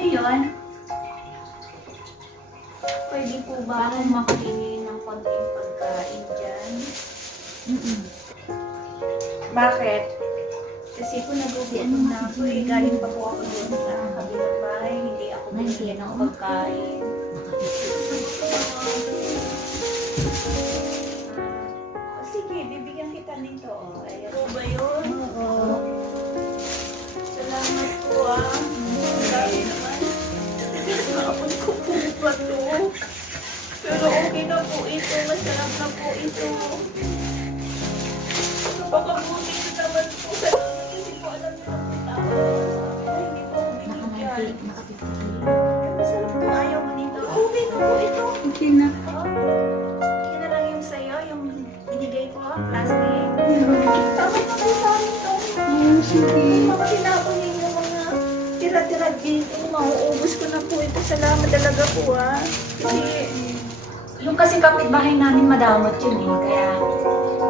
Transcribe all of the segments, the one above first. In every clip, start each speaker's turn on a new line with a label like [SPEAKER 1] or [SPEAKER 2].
[SPEAKER 1] yun? Pwede po ba akong makahingi ng konting pagkain dyan? Bakit? Kasi po nagugutom na ako eh. Galing pa po ako doon sa kabilang bahay. Hindi ako bibigyan ng pagkain. Ah, sige, bibigyan kita nito. Oh. Ayan. Po ba yun? Okay na po ito. Masarap na po ito. Napakabuti ko naman po. Salamat kasi po alam niyo na po tao. Hindi po ako binigyan. Masarap po. Ayaw mo dito. Okay na po ito.
[SPEAKER 2] Okay na.
[SPEAKER 1] Na lang yung sa'yo, yung binigay ko, plastic. Tama na kayo sa amin to.
[SPEAKER 2] Sige.
[SPEAKER 1] Mga tira-tira dito. Mauubos ko na po ito. Salamat talaga po ha. Kasi
[SPEAKER 3] Yung kasi kapitbahay namin madamot yun eh, kaya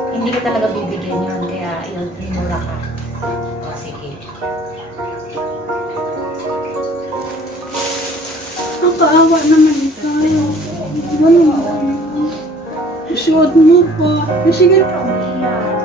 [SPEAKER 3] hindi ka talaga bibigyan yun, kaya yun, minura ka. O, sige.
[SPEAKER 2] Nakakaawa naman ikaw. Ganun. Isuot mo pa. Sige.
[SPEAKER 3] Ka umiyak.